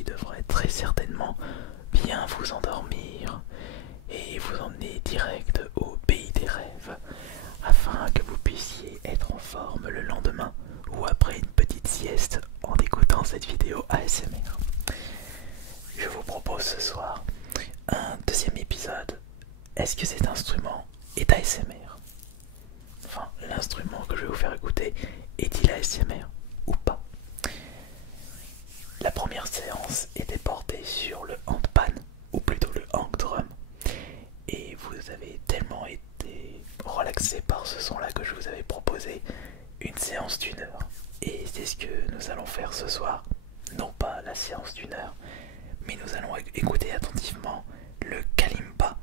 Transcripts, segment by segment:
qui devrait très certainement bien vous endormir et vous emmener direct au pays des rêves afin que vous puissiez être en forme le lendemain ou après une petite sieste en écoutant cette vidéo ASMR. Je vous propose ce soir un deuxième épisode. Est-ce que cet instrument est ASMR? Enfin, l'instrument que je vais vous faire écouter est-il ASMR ou pas? La première séance était portée sur le handpan, ou plutôt le hang drum, et vous avez tellement été relaxé par ce son-là que je vous avais proposé une séance d'1 heure. Et c'est ce que nous allons faire ce soir. Non pas la séance d'1 heure, mais nous allons écouter attentivement le kalimba.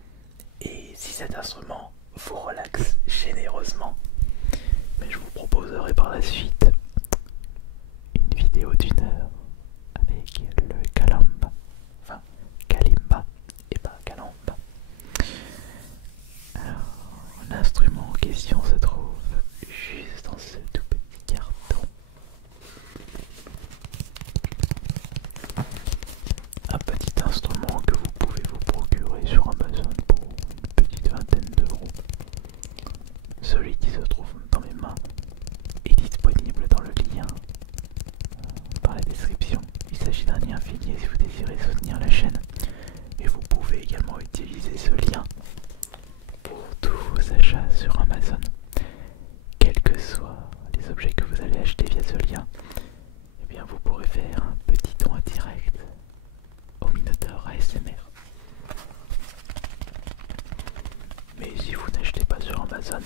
Et si cet instrument vous relaxe généreusement, mais je vous proposerai par la suite une vidéo d'1 heure avec le kalamba, enfin kalimba et pas kalamba. Alors, l'instrument en question se trouve juste dans ce tout petit carton. Un petit instrument que vous pouvez vous procurer sur Amazon pour une petite vingtaine d'euros. Celui qui se trouve dans mes mains est disponible dans le lien par la description. Il s'agit d'un lien affilié si vous désirez soutenir la chaîne. Et vous pouvez également utiliser ce lien pour tous vos achats sur Amazon. Quels que soient les objets que vous allez acheter via ce lien, eh bien vous pourrez faire un petit don indirect au Minotaur ASMR. Mais si vous n'achetez pas sur Amazon,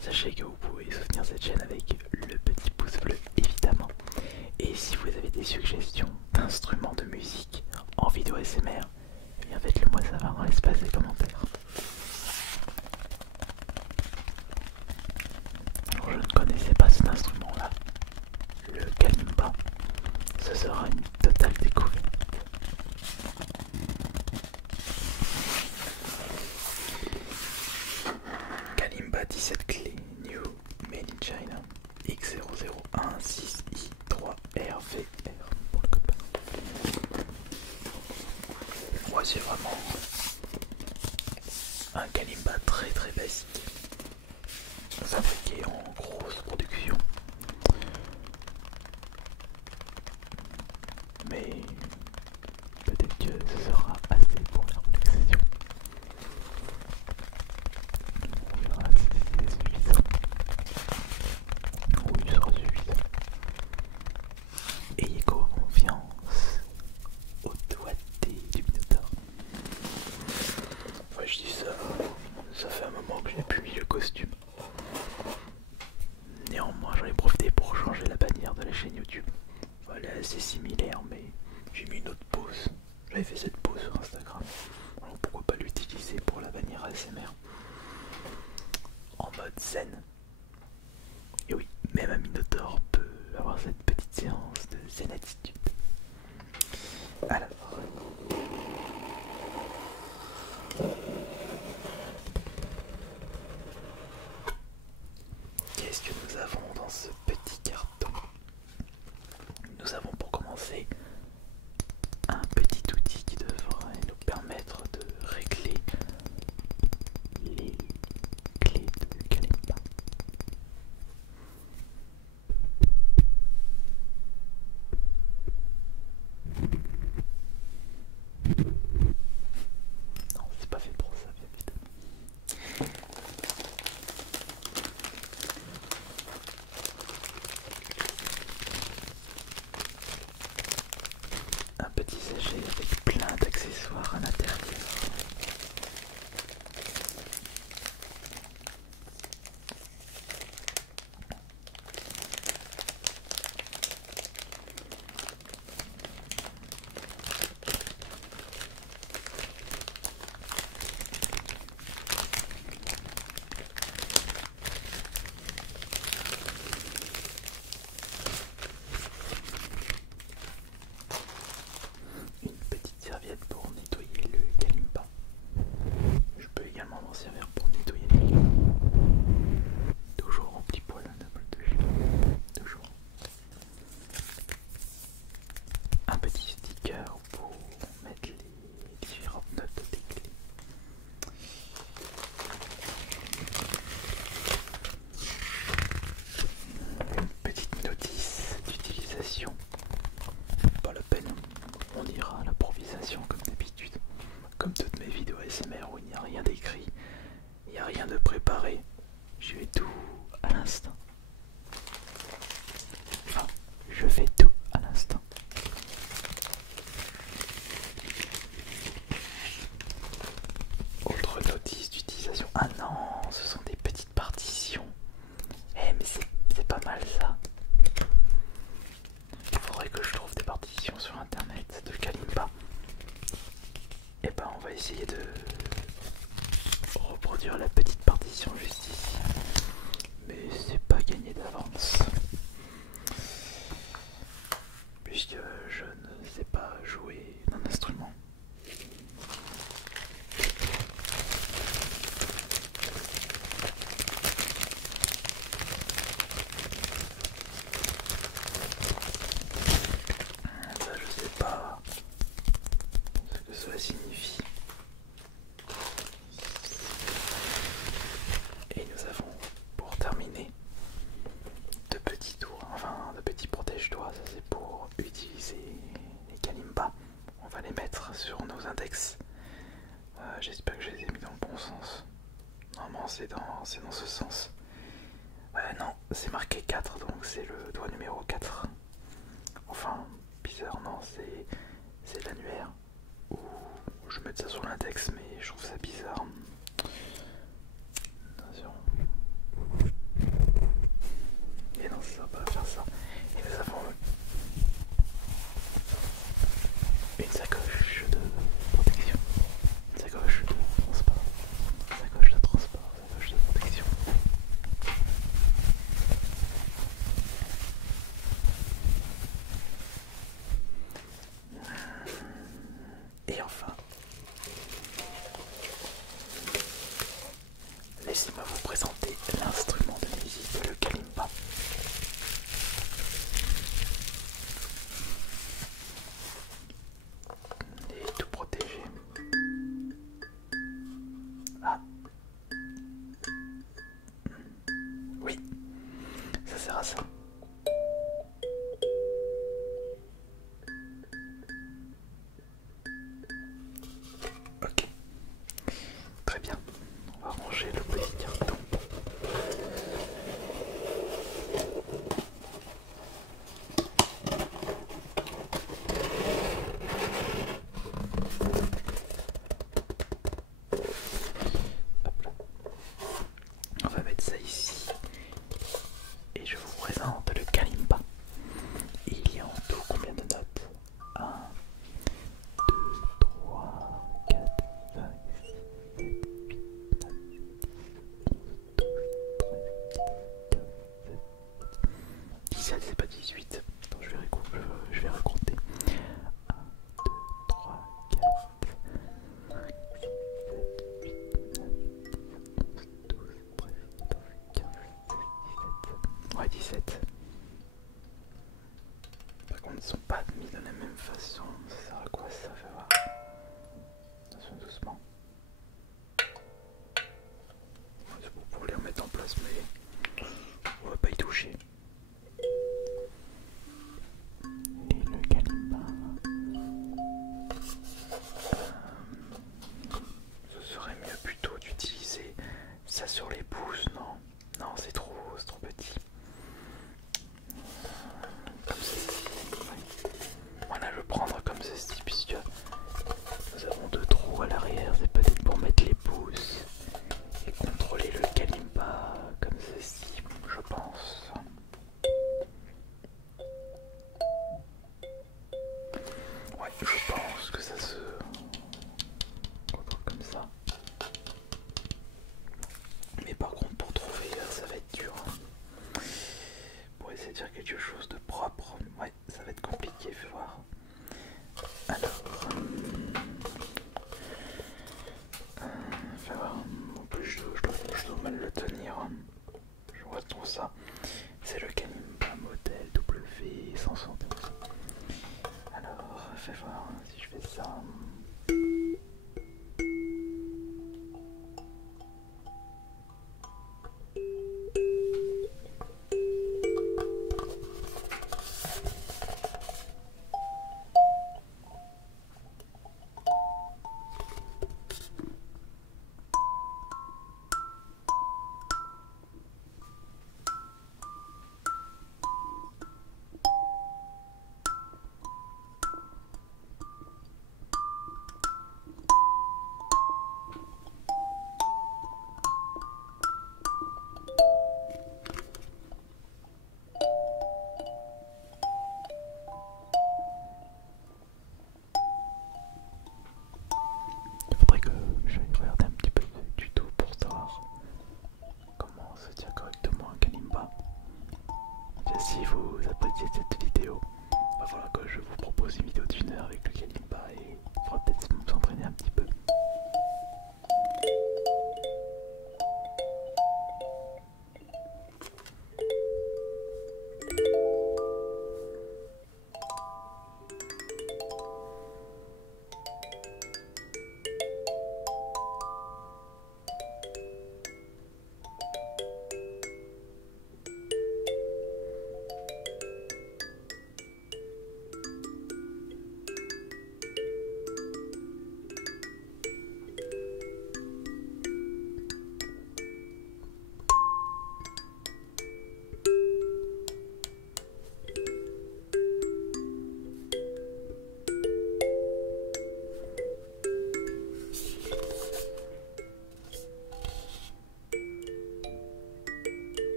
sachez que vous pouvez soutenir cette chaîne avec le petit pouce bleu évidemment. Et si vous avez des suggestions d'instruments de musique en vidéo ASMR, eh bien faites-le moi savoir dans l'espace des commentaires. Alors je ne connaissais pas cet instrument là, le kalimba. Ce sera une totale découverte. Kalimba 17 clés, New Made in China, X0016I3RVR pour le code barre. Ouais, c'est vraiment un kalimba très très basique, fabriqué en grosse production. Mais peut-être que ce sera assez pour la relaxation. On verra si c'est suffisant. Oui, il sera suffisant. Ayez confiance au doigté du Minotaur. Ouais, je dis ça, ça fait un moment que je n'ai plus mis le costume. Néanmoins, j'en ai profité pour changer la bannière de la chaîne YouTube. Elle est assez similaire, mais j'ai mis une autre pose. J'avais fait cette pose sur Instagram. Alors pourquoi pas l'utiliser pour la bannière ASMR en mode zen. Et oui, même un Minotaur peut avoir cette petite séance de zen attitude. Alors, qu'est-ce que nous avons dans ce petit carton? Nous avons pour commencer un petit outil qui devrait nous permettre de régler finir à l'improvisation comme d'habitude. Comme toutes mes vidéos ASMR où il n'y a rien d'écrit, il n'y a rien de préparé. Je fais tout à l'instant. Enfin, je fais tout à l'instant. Autre notice d'utilisation. Ah non, ce sont des petites partitions. Eh mais c'est pas mal ça. Il faudrait que je trouve des partitions sur internet de Kalimba. Et ben on va essayer de reproduire la petite partition juste ici. Mais c'est pas gagné d'avance. Puisque je ne sais pas jouer d'un instrument. Ça je sais pas ce que cela signifie. Et nous avons pour terminer deux petits tours, enfin deux petits protège-doigts, ça c'est pour utiliser les Kalimba. On va les mettre sur nos index. J'espère que je les ai mis dans le bon sens. Normalement c'est dans ce sens. Non, c'est marqué 4, donc c'est le doigt numéro 4. Enfin, bizarre, non, c'est l'annulaire. Ou je vais mettre ça sur l'index, mais je trouve ça bizarre. Attention. Et non, ça va pas faire ça. Et nous avons une sacoche de protection. Une sacoche de transport. Une sacoche de transport. Une sacoche de protection. Et enfin, laissez-moi vous présenter l'instrument de musique, le Kalimba. Et tout protégé. Ah. Oui, ça sert à ça. Ok. Très bien. On va ranger le petit carton. Hop là. On va mettre ça ici. Et je vous présente le Kalimba. Il y a en tout combien de notes? 1, 2, 3, 4, 5, 6, 7, 8, 9, 10, 11, 12, 13, 14, 15, 17, c'est pas 18. Attends, je vais raconter. 1, 2, 3, 4, 5, 6, 7, 8, 9, 10, 11, 12, 13, 14, 15, 16, 17. Ouais, 17. Par contre, ils ne sont pas mis de la même façon. Ça sert à quoi ça? Fais voir. Attention doucement. C'est pour les remettre en place, mais on va pas y toucher. Et le Kalimba. Ce serait mieux plutôt d'utiliser ça sur les pouces, non? Non, c'est trop petit. Comme ceci. Ouais. Voilà, je vais prendre comme ceci, puisque nous avons deux trous à l'arrière. C'est peut-être pour mettre les pouces et contrôler le Kalimba comme ceci, je pense. Ouais, je pense que ça se contrôle comme ça. Mais par contre, pour trouver, ça va être dur. Pour essayer de faire quelque chose de propre, ouais, ça va être compliqué, fais voir. Alors, fais voir. En plus, je dois mal le tenir. Je vois tout ça. C'est le Kalimba modèle W171. Alors, fais voir si je fais ça.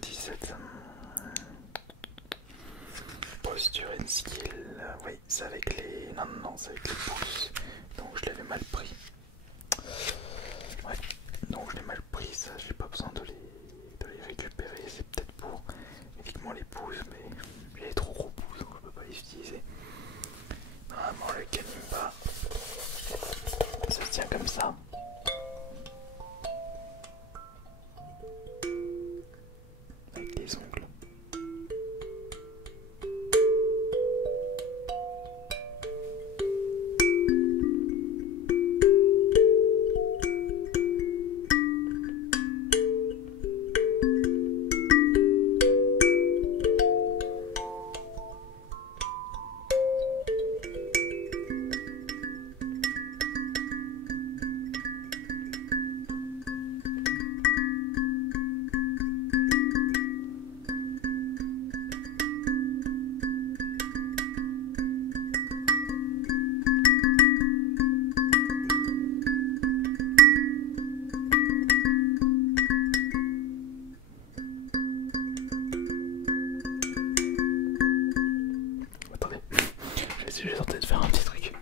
17. Posture and skill. Oui, c'est avec les. Non, non, non, c'est avec les pouces. Donc je l'avais mal pris. Ouais, donc je l'ai mal pris, ça, j'ai pas besoin de les récupérer. C'est peut-être pour uniquement les pouces, mais j'ai les trop gros pouces, donc je peux pas les utiliser. Normalement, le Kanimba, ça se tient comme ça. Avec des ongles. Attendez, je vais tenter de faire un petit truc.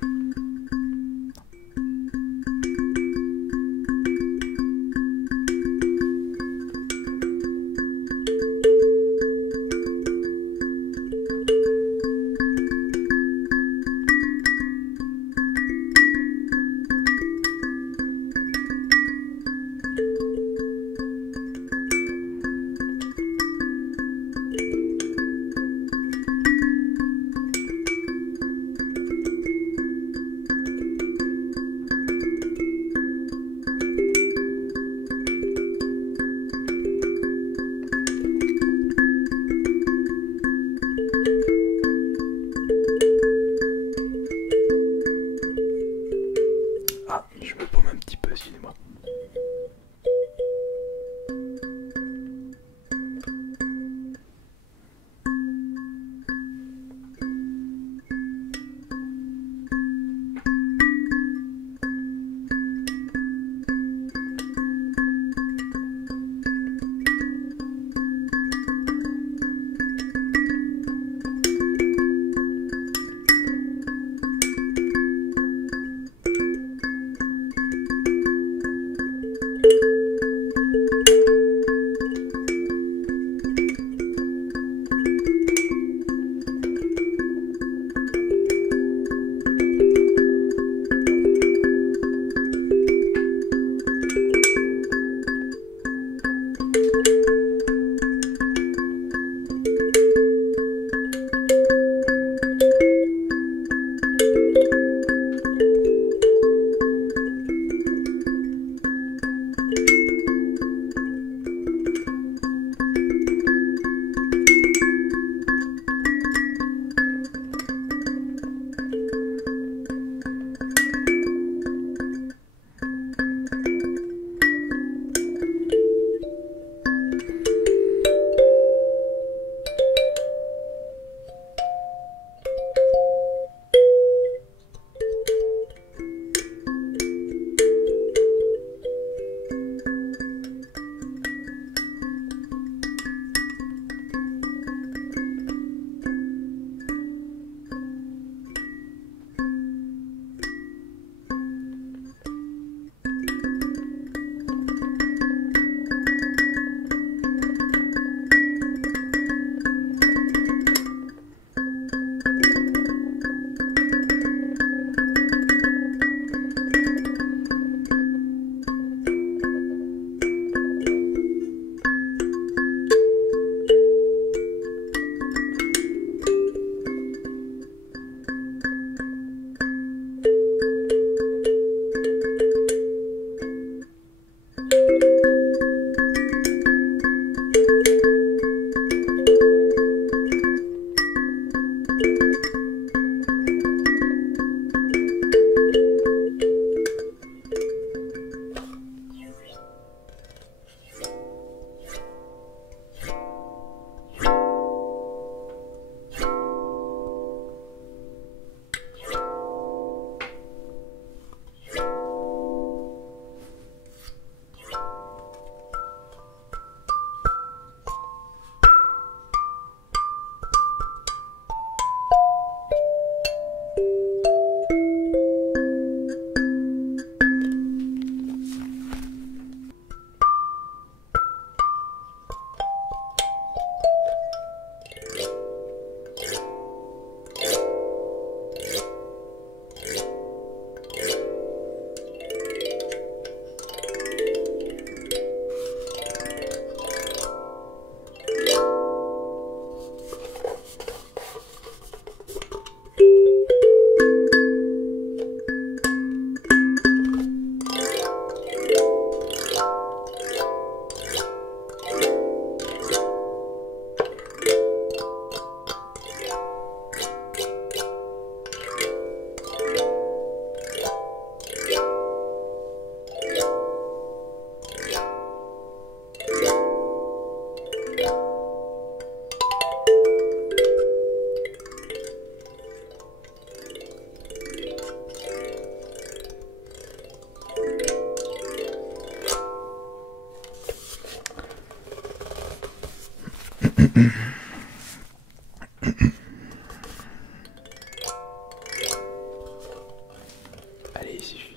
Allez, il suffit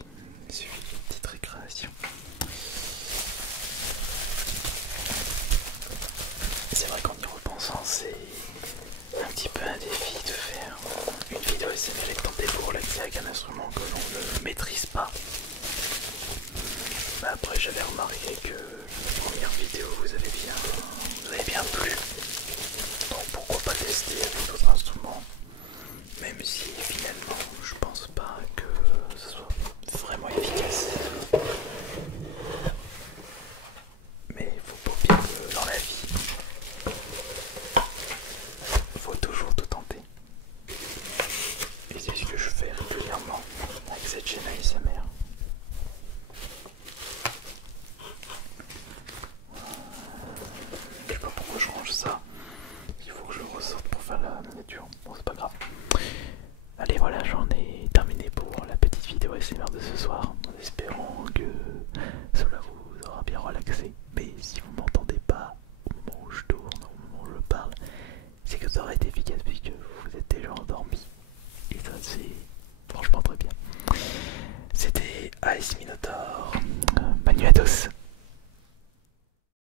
d'une petite récréation. C'est vrai qu'en y repensant, c'est un petit peu un défi de faire une vidéo SMR avec tenter pour relaxer avec un instrument que l'on ne maîtrise pas. Bah après, j'avais remarqué que la première vidéo vous avez bien plu. Donc pourquoi pas tester avec d'autres instruments, même si finalement je pense pas que ce soit vraiment efficace. Mais il faut pas oublier que dans la vie, faut toujours tout tenter. Et c'est ce que je fais régulièrement avec cette chaîne ASMR. Je sais pas pourquoi je range ça. Il faut que je ressorte pour faire la nature. Bon, c'est pas grave. Allez, voilà, j'en ai terminé pour la petite vidéo ASMR de ce soir, en espérant que cela vous aura bien relaxé. Mais si vous m'entendez pas au moment où je tourne, au moment où je parle, c'est que ça aurait été efficace puisque vous êtes déjà endormi. Et ça, c'est franchement très bien. C'était Ice Minotaur. Manu à tous.